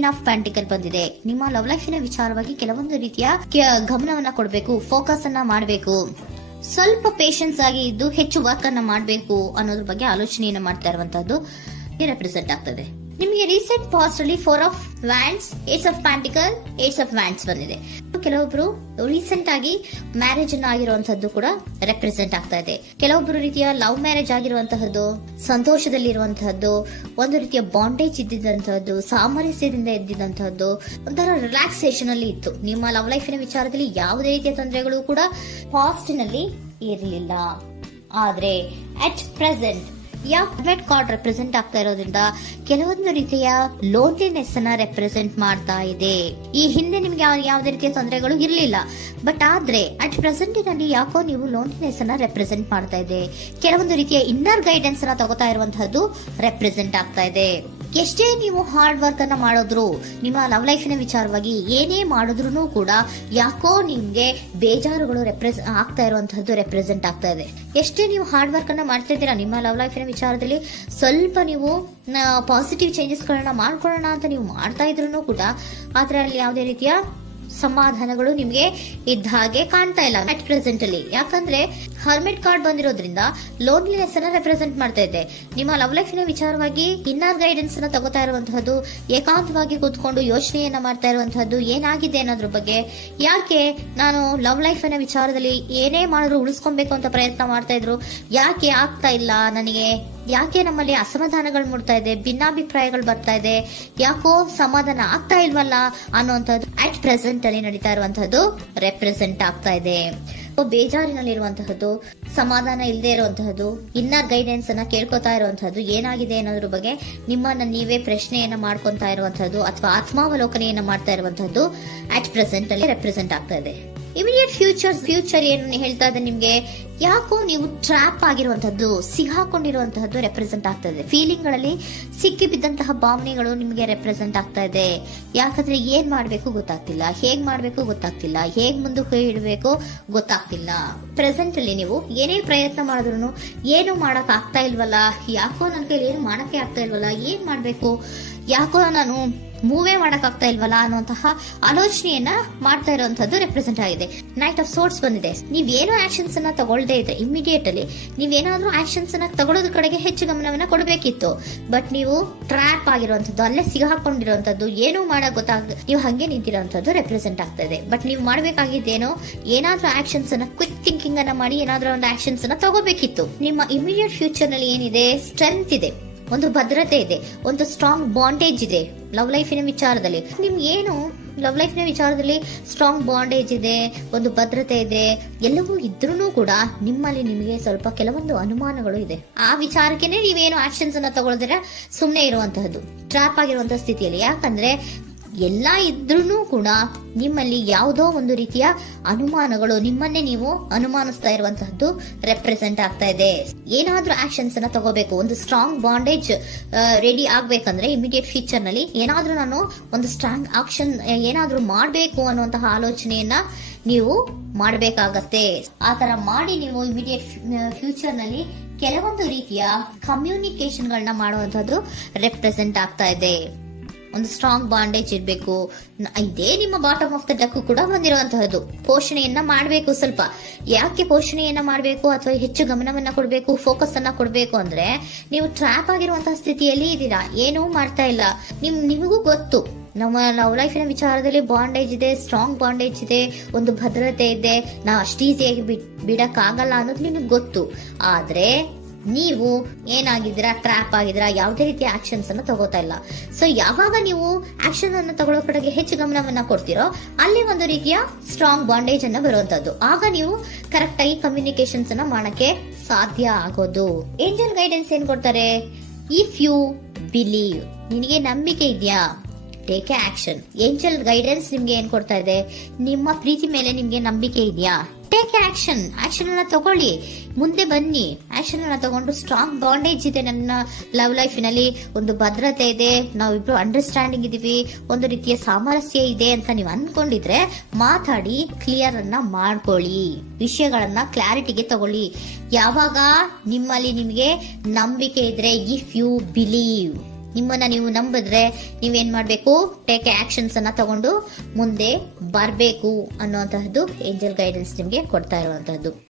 Queen of ಪ್ಯಾಂಟಿಕಲ್ ಬಂದಿದೆ. ನಿಮ್ಮ love ಲೈಫಿನ ವಿಚಾರವಾಗಿ ಕೆಲವೊಂದು ರೀತಿಯ ಗಮನವನ್ನ ಕೊಡಬೇಕು, ಫೋಕಸ್ ಅನ್ನ ಮಾಡಬೇಕು, ಸ್ವಲ್ಪ ಪೇಷನ್ಸ್ ಆಗಿ ಇದ್ದು ಹೆಚ್ಚು ವರ್ಕ್ ಅನ್ನ ಮಾಡಬೇಕು ಅನ್ನೋದ್ರ ಬಗ್ಗೆ ಆಲೋಚನೆಯನ್ನ ಮಾಡ್ತಾ ಇರುವಂತದ್ದು ರೆಪ್ರೆಸೆಂಟ್ ಆಗ್ತದೆ. ನಿಮಗೆ ರೀಸೆಂಟ್ ಪಾಸ್ಟ್ ಅಲ್ಲಿ 4 of wands, ace of pentacle, ace of wands ಬಂದಿದೆ. ಕೆಲವೊಬ್ರು ರೀಸೆಂಟ್ ಆಗಿ ಮ್ಯಾರೇಜ್ ಅನ್ನ ಆಗಿರುವಂತದ್ದು ಕೂಡ ರೆಪ್ರೆಸೆಂಟ್ ಆಗ್ತಾ ಇದೆ. ಕೆಲವೊಬ್ರು ರೀತಿಯ ಲವ್ ಮ್ಯಾರೇಜ್ ಆಗಿರುವಂತಹದ್ದು, ಸಂತೋಷದಲ್ಲಿರುವಂತಹದ್ದು, ಒಂದು ರೀತಿಯ ಬಾಂಡೇಜ್ ಇದ್ದಿದ್ದಂತಹದ್ದು, ಸಾಮರಸ್ಯದಿಂದ ಇದ್ದಿದ್ದಂತಹದ್ದು, ಒಂಥರ ರಿಲ್ಯಾಕ್ಸೇಷನ್ ಅಲ್ಲಿ ಇತ್ತು. ನಿಮ್ಮ ಲವ್ ಲೈಫಿನ ವಿಚಾರದಲ್ಲಿ ಯಾವುದೇ ರೀತಿಯ ತೊಂದರೆಗಳು ಕೂಡ ಪಾಸ್ಟ್ ನಲ್ಲಿ ಇರಲಿಲ್ಲ. ಆದ್ರೆ at present yard card represent ಆಗ್ತಾ ಇರೋದ್ರಿಂದ ಕೆಲವೊಂದು ರೀತಿಯ ಲೋನ್ಲಿನೆಸ್ ಅನ್ನ ರೆಪ್ರೆಸೆಂಟ್ ಮಾಡ್ತಾ ಇದೆ. ಈ ಹಿಂದೆ ನಿಮ್ಗೆ ಯಾವುದೇ ರೀತಿಯ ತೊಂದರೆಗಳು ಇರಲಿಲ್ಲ, ಬಟ್ ಆದ್ರೆ ಅಟ್ ಪ್ರೆಸೆಂಟ್ ನಲ್ಲಿ ಯಾಕೋ ನೀವು ಲೋನ್ಲಿನೆಸ್ ಅನ್ನ ರೆಪ್ರೆಸೆಂಟ್ ಮಾಡ್ತಾ ಇದೆ. ಕೆಲವೊಂದು ರೀತಿಯ ಇನ್ನರ್ ಗೈಡೆನ್ಸ್ ಅನ್ನ ತಗೋತಾ ಇರುವಂತಹದ್ದು ರೆಪ್ರೆಸೆಂಟ್ ಆಗ್ತಾ ಇದೆ. ಎಷ್ಟೇ ನೀವು ಹಾರ್ಡ್ ವರ್ಕ್ ಅನ್ನ ಮಾಡಿದ್ರು, ನಿಮ್ಮ ಲವ್ ಲೈಫಿನ ವಿಚಾರವಾಗಿ ಏನೇ ಮಾಡಿದ್ರು ಕೂಡ ಯಾಕೋ ನಿಮ್ಗೆ ಬೇಜಾರುಗಳು ಆಗ್ತಾ ಇರುವಂತಹದ್ದು ರೆಪ್ರೆಸೆಂಟ್ ಆಗ್ತಾ ಇದೆ. ಎಷ್ಟೇ ನೀವು ಹಾರ್ಡ್ ವರ್ಕ್ ಅನ್ನ ಮಾಡ್ತಾ ಇದ್ದೀರಾ ನಿಮ್ಮ ಲವ್ ಲೈಫಿನ ವಿಚಾರದಲ್ಲಿ, ಸ್ವಲ್ಪ ನೀವು ಪಾಸಿಟಿವ್ ಚೇಂಜಸ್ ಗಳನ್ನ ಮಾಡ್ಕೊಳ್ಳೋಣ ಅಂತ ನೀವು ಮಾಡ್ತಾ ಇದ್ರು ಕೂಡ ಅದರಲ್ಲಿ ಯಾವುದೇ ರೀತಿಯ ಸಮಾಧಾನಗಳು ನಿಮ್ಗೆ ಇದ್ದ ಹಾಗೆ ಕಾಣ್ತಾ ಇಲ್ಲ ಅಟ್ ಪ್ರೆಸೆಂಟ್ ಅಲ್ಲಿ. ಯಾಕಂದ್ರೆ ಹರ್ಮಿಟ್ ಕಾರ್ಡ್ ಬಂದಿರೋದ್ರಿಂದ ಲೋನ್ಲಿನೆಸ್ ಅನ್ನ ರೆಪ್ರೆಸೆಂಟ್ ಮಾಡ್ತಾ ಇದೆ. ನಿಮ್ಮ ಲವ್ ಲೈಫಿನ ವಿಚಾರವಾಗಿ ಇನ್ನರ್ ಗೈಡೆನ್ಸ್ ಅನ್ನ ತಗೋತಾ ಇರುವಂತಹದ್ದು, ಏಕಾಂತವಾಗಿ ಕೂತ್ಕೊಂಡು ಯೋಚನೆಯನ್ನ ಮಾಡ್ತಾ ಇರುವಂತಹದ್ದು, ಏನಾಗಿದೆ ಅನ್ನೋದ್ರ ಬಗ್ಗೆ, ಯಾಕೆ ನಾನು ಲವ್ ಲೈಫಿನ ವಿಚಾರದಲ್ಲಿ ಏನೇ ಮಾಡಿದ್ರು ಉಳಿಸ್ಕೊಬೇಕು ಅಂತ ಪ್ರಯತ್ನ ಮಾಡ್ತಾ ಇದ್ರು, ಯಾಕೆ ಆಗ್ತಾ ಇಲ್ಲ ನನಗೆ, ಯಾಕೆ ನಮ್ಮಲ್ಲಿ ಅಸಮಾಧಾನಗಳು ಮೂಡ್ತಾ ಇದೆ, ಭಿನ್ನಾಭಿಪ್ರಾಯಗಳು ಬರ್ತಾ ಇದೆ, ಯಾಕೋ ಸಮಾಧಾನ ಆಗ್ತಾ ಇಲ್ವಲ್ಲ ಅನ್ನುವಂಥದ್ದು ಅಟ್ ಪ್ರೆಸೆಂಟ್ ಅಲ್ಲಿ ನಡೀತಾ ಇರುವಂತಹದ್ದು ರೆಪ್ರೆಸೆಂಟ್ ಆಗ್ತಾ ಇದೆ. ಬೇಜಾರಿನಲ್ಲಿರುವಂತಹದ್ದು, ಸಮಾಧಾನ ಇಲ್ಲದೆ ಇರುವಂತಹದ್ದು, ಇನ್ನರ್ ಗೈಡೆನ್ಸ್ ಅನ್ನ ಕೇಳ್ಕೊತಾ ಇರುವಂತಹದ್ದು, ಏನಾಗಿದೆ ಅನ್ನೋದ್ರ ಬಗ್ಗೆ ನಿಮ್ಮನ್ನ ನೀವೇ ಪ್ರಶ್ನೆಯನ್ನ ಮಾಡ್ಕೊಂತಾ ಇರುವಂತಹದ್ದು ಅಥವಾ ಆತ್ಮಾವಲೋಕನೆಯನ್ನ ಮಾಡ್ತಾ ಇರುವಂತಹದ್ದು ಅಟ್ ಪ್ರೆಸೆಂಟ್ ಅಲ್ಲಿ ರೆಪ್ರೆಸೆಂಟ್ ಆಗ್ತಾ ಇದೆ. ಇಮಿಡಿಯೇಟ್ ಫ್ಯೂಚರ್ ಏನು ಹೇಳ್ತಾ ಇದೆ ನಿಮ್ಗೆ, ಯಾಕೋ ನೀವು ಟ್ರ್ಯಾಪ್ ಆಗಿರುವಂತಹದ್ದು, ಸಿಗಾಕೊಂಡಿರುವಂತಹದ್ದು ರೆಪ್ರೆಸೆಂಟ್ ಆಗ್ತಾ ಇದೆ. ಫೀಲಿಂಗ್ ಗಳಲ್ಲಿ ಸಿಕ್ಕಿ ಬಿದ್ದಂತಹ ಭಾವನೆಗಳು ನಿಮ್ಗೆ ರೆಪ್ರೆಸೆಂಟ್ ಆಗ್ತಾ ಇದೆ. ಯಾಕಂದ್ರೆ ಏನ್ ಮಾಡ್ಬೇಕು ಗೊತ್ತಾಗ್ತಿಲ್ಲ, ಹೇಗ್ ಮಾಡ್ಬೇಕು ಗೊತ್ತಾಗ್ತಿಲ್ಲ, ಹೇಗ್ ಮುಂದಕ್ಕೆ ಇಡಬೇಕು ಗೊತ್ತಾಗ್ತಿಲ್ಲ. ಪ್ರೆಸೆಂಟ್ ಅಲ್ಲಿ ನೀವು ಏನೇ ಪ್ರಯತ್ನ ಮಾಡಿದ್ರು ಏನು ಮಾಡಕ್ ಆಗ್ತಾ ಇಲ್ವಲ್ಲ, ಯಾಕೋ ನನ್ ಕೈಲಿ ಏನು ಮಾಡಕ್ಕೆ ಆಗ್ತಾ ಇಲ್ವಲ್ಲ, ಏನ್ ಮಾಡ್ಬೇಕು, ಯಾಕೋ ನಾನು ಮೂವೇ ಮಾಡಕ್ ಆಗ್ತಾ ಇಲ್ವಲ್ಲ ಅನ್ನುವಂತಹ ಆಲೋಚನೆಯನ್ನ ಮಾಡ್ತಾ ಇರುವಂತದ್ದು ರೆಪ್ರೆಸೆಂಟ್ ಆಗಿದೆ. ನೈಟ್ ಆಫ್ ಸೋರ್ಟ್ಸ್ ಬಂದಿದೆ. ನೀವೇನೋ ಆಕ್ಷನ್ಸ್ ಅನ್ನ ತಗೊಳ್ಳದೇ ಇದ್ರೆ ಇಮಿಡಿಯೇಟ್ ಅಲ್ಲಿ ನೀವೇನಾದ್ರೂ ಆಕ್ಷನ್ಸ್ ಅನ್ನ ತಗೊಳ್ಳೋದ್ರ ಕಡೆಗೆ ಹೆಚ್ಚು ಗಮನವನ್ನ ಕೊಡಬೇಕಿತ್ತು. ಬಟ್ ನೀವು ಟ್ರ್ಯಾಪ್ ಆಗಿರುವಂತದ್ದು, ಅಲ್ಲೇ ಸಿಗಾಕೊಂಡಿರುವಂತದ್ದು, ಏನೂ ಮಾಡಕ್ ನೀವು ಹಂಗೆ ನಿಂತಿರುವಂತದ್ದು ರೆಪ್ರೆಸೆಂಟ್ ಆಗ್ತಾ ಇದೆ. ಬಟ್ ನೀವು ಮಾಡ್ಬೇಕಾಗಿದ್ದೇನೋ ಏನಾದ್ರೂ ಆಕ್ಷನ್ಸ್ ಅನ್ನ ಕ್ವಿಕ್ ಥಿಂಕಿಂಗ್ ಅನ್ನ ಮಾಡಿ ಏನಾದ್ರೂ ಒಂದು ಆಕ್ಷನ್ಸ್ ಅನ್ನ ತಗೋಬೇಕಿತ್ತು. ನಿಮ್ಮ ಇಮಿಡಿಯೇಟ್ ಫ್ಯೂಚರ್ ನಲ್ಲಿ ಏನಿದೆ, ಸ್ಟ್ರೆಂತ್ ಇದೆ, ಒಂದು ಭದ್ರತೆ ಇದೆ, ಒಂದು ಸ್ಟ್ರಾಂಗ್ ಬಾಂಡೇಜ್ ಇದೆ ಲವ್ ಲೈಫಿನ ವಿಚಾರದಲ್ಲಿ. ನಿಮ್ಗೆ ಏನು ಲವ್ ಲೈಫಿನ ವಿಚಾರದಲ್ಲಿ ಸ್ಟ್ರಾಂಗ್ ಬಾಂಡೇಜ್ ಇದೆ, ಒಂದು ಭದ್ರತೆ ಇದೆ, ಎಲ್ಲವೂ ಇದ್ರೂ ಕೂಡ ನಿಮ್ಮಲ್ಲಿ ನಿಮಗೆ ಸ್ವಲ್ಪ ಕೆಲವೊಂದು ಅನುಮಾನಗಳು ಇದೆ. ಆ ವಿಚಾರಕ್ಕೆನೆ ನೀವೇನು ಆಕ್ಷನ್ಸ್ ಅನ್ನ ತಗೊಳ್ದಿರ ಸುಮ್ಮನೆ ಇರುವಂತಹದ್ದು, ಟ್ರಾಪ್ ಆಗಿರುವಂತಹ ಸ್ಥಿತಿಯಲ್ಲಿ. ಯಾಕಂದ್ರೆ ಎಲ್ಲ ಇದ್ರೂ ಕೂಡ ನಿಮ್ಮಲ್ಲಿ ಯಾವುದೋ ಒಂದು ರೀತಿಯ ಅನುಮಾನಗಳು, ನಿಮ್ಮನ್ನೇ ನೀವು ಅನುಮಾನಿಸ್ತಾ ಇರುವಂತಹದ್ದು ರೆಪ್ರೆಸೆಂಟ್ ಆಗ್ತಾ ಇದೆ. ಏನಾದ್ರೂ ಆಕ್ಷನ್ಸ್ ಅನ್ನ ತಗೋಬೇಕು, ಒಂದು ಸ್ಟ್ರಾಂಗ್ ಬಾಂಡೇಜ್ ರೆಡಿ ಆಗ್ಬೇಕಂದ್ರೆ ಇಮಿಡಿಯೇಟ್ ಫ್ಯೂಚರ್ ನಲ್ಲಿ ಏನಾದ್ರೂ ನಾನು ಒಂದು ಸ್ಟ್ರಾಂಗ್ ಆಕ್ಷನ್ ಏನಾದ್ರೂ ಮಾಡಬೇಕು ಅನ್ನುವಂತಹ ಆಲೋಚನೆಯನ್ನ ನೀವು ಮಾಡಬೇಕಾಗತ್ತೆ. ಆತರ ಮಾಡಿ ನೀವು ಇಮಿಡಿಯೇಟ್ ಫ್ಯೂಚರ್ ನಲ್ಲಿ ಕೆಲವೊಂದು ರೀತಿಯ ಕಮ್ಯುನಿಕೇಶನ್ ಗಳನ್ನ ಮಾಡುವಂತದ್ದು ರೆಪ್ರೆಸೆಂಟ್ ಆಗ್ತಾ ಇದೆ. ಒಂದು ಸ್ಟ್ರಾಂಗ್ ಬಾಂಡೇಜ್ ಇರಬೇಕು. ಇದೇ ನಿಮ್ಮ ಬಾಟಮ್ ಆಫ್ ದ ಡಕ್ ಕೂಡ ಬಂದಿರುವಂತಹದ್ದು. ಪೋಷಣೆಯನ್ನ ಮಾಡಬೇಕು. ಸ್ವಲ್ಪ ಯಾಕೆ ಪೋಷಣೆಯನ್ನ ಮಾಡಬೇಕು ಅಥವಾ ಹೆಚ್ಚು ಗಮನವನ್ನ ಕೊಡಬೇಕು, ಫೋಕಸ್ ಅನ್ನ ಕೊಡಬೇಕು ಅಂದ್ರೆ, ನೀವು ಟ್ರ್ಯಾಪ್ ಆಗಿರುವಂತಹ ಸ್ಥಿತಿಯಲ್ಲಿ ಇದ್ದೀರಾ, ಏನೂ ಮಾಡ್ತಾ ಇಲ್ಲ. ನಿಮಗೂ ಗೊತ್ತು ನಮ್ಮ ಲವ್ ಲೈಫಿನ ವಿಚಾರದಲ್ಲಿ ಬಾಂಡೇಜ್ ಇದೆ, ಸ್ಟ್ರಾಂಗ್ ಬಾಂಡೇಜ್ ಇದೆ, ಒಂದು ಭದ್ರತೆ ಇದೆ, ನಾವು ಅಷ್ಟು ಈಸಿಯಾಗಿ ಬಿಡಕ್ ಆಗಲ್ಲ ಅನ್ನೋದು ನಿಮಗೆ ಗೊತ್ತು. ಆದ್ರೆ ನೀವು ಏನಾಗಿದ್ದೀರಾ, ಟ್ರ್ಯಾಪ್ ಆಗಿದ್ದೀರಾ, ಯಾವುದೇ ರೀತಿಯ ಆಕ್ಷನ್ಸ್ ಅನ್ನ ತಗೋತಾ ಇಲ್ಲ. ಸೊ ಯಾವಾಗ ನೀವು ಆಕ್ಷನ್ ಅನ್ನು ತಗೊಳ್ಳೋ ಕಡೆಗೆ ಹೆಚ್ಚು ಗಮನವನ್ನ ಕೊಡ್ತೀರೋ ಅಲ್ಲಿ ಒಂದು ರೀತಿಯ ಸ್ಟ್ರಾಂಗ್ ಬಾಂಡೇಜ್ ಅನ್ನ ಬರುವಂತದ್ದು. ಆಗ ನೀವು ಕರೆಕ್ಟ್ ಆಗಿ ಕಮ್ಯುನಿಕೇಶನ್ಸ್ ಅನ್ನ ಮಾಡಕ್ಕೆ ಸಾಧ್ಯ ಆಗೋದು. ಏಂಜಲ್ ಗೈಡೆನ್ಸ್ ಏನ್ ಕೊಡ್ತಾರೆ, ಇಫ್ ಯು ಬಿಲೀವ್, ನಿನಗೆ ನಂಬಿಕೆ ಇದೆಯಾ, ಟೇಕ್ ಆಕ್ಷನ್. ಏಂಜಲ್ ಗೈಡೆನ್ಸ್ ನಿಮ್ಗೆ ಏನ್ ಕೊಡ್ತಾ ಇದೆ, ನಿಮ್ಮ ಪ್ರೀತಿ ಮೇಲೆ ನಿಮ್ಗೆ ನಂಬಿಕೆ ಇದೆಯಾ, ಟೇಕ್ ಆಕ್ಷನ್. ಆಕ್ಷನ್ ಅನ್ನ ತಗೊಳ್ಳಿ, ಮುಂದೆ ಬನ್ನಿ. ಆಕ್ಷನ್ ಅನ್ನ ತಗೊಂಡು ಸ್ಟ್ರಾಂಗ್ ಬಾಂಡೇಜ್ ಇದೆ ನನ್ನ ಲವ್ ಲೈಫಿನಲ್ಲಿ, ಒಂದು ಭದ್ರತೆ ಇದೆ, ನಾವಿಬ್ರು ಅಂಡರ್ಸ್ಟ್ಯಾಂಡಿಂಗ್ ಇದೀವಿ, ಒಂದು ರೀತಿಯ ಸಾಮರಸ್ಯ ಇದೆ ಅಂತ ನೀವು ಅನ್ಕೊಂಡಿದ್ರೆ ಮಾತಾಡಿ ಕ್ಲಿಯರ್ ಅನ್ನ ಮಾಡ್ಕೊಳ್ಳಿ, ವಿಷಯಗಳನ್ನ ಕ್ಲಾರಿಟಿಗೆ ತಗೊಳ್ಳಿ. ಯಾವಾಗ ನಿಮ್ಮಲ್ಲಿ ನಿಮಗೆ ನಂಬಿಕೆ ಇದ್ರೆ, ಇಫ್ ಯು ಬಿಲೀವ್, ನಿಮ್ಮನ್ನ ನೀವು ನಂಬಿದ್ರೆ ನೀವೇನ್ ಮಾಡ್ಬೇಕು, ಟೇಕ್ ಆಕ್ಷನ್ಸ್ ಅನ್ನ ತಗೊಂಡು ಮುಂದೆ ಬರ್ಬೇಕು ಅನ್ನುವಂತಹದ್ದು ಏಂಜಲ್ ಗೈಡೆನ್ಸ್ ನಿಮ್ಗೆ ಕೊಡ್ತಾ ಇರುವಂತಹದ್ದು.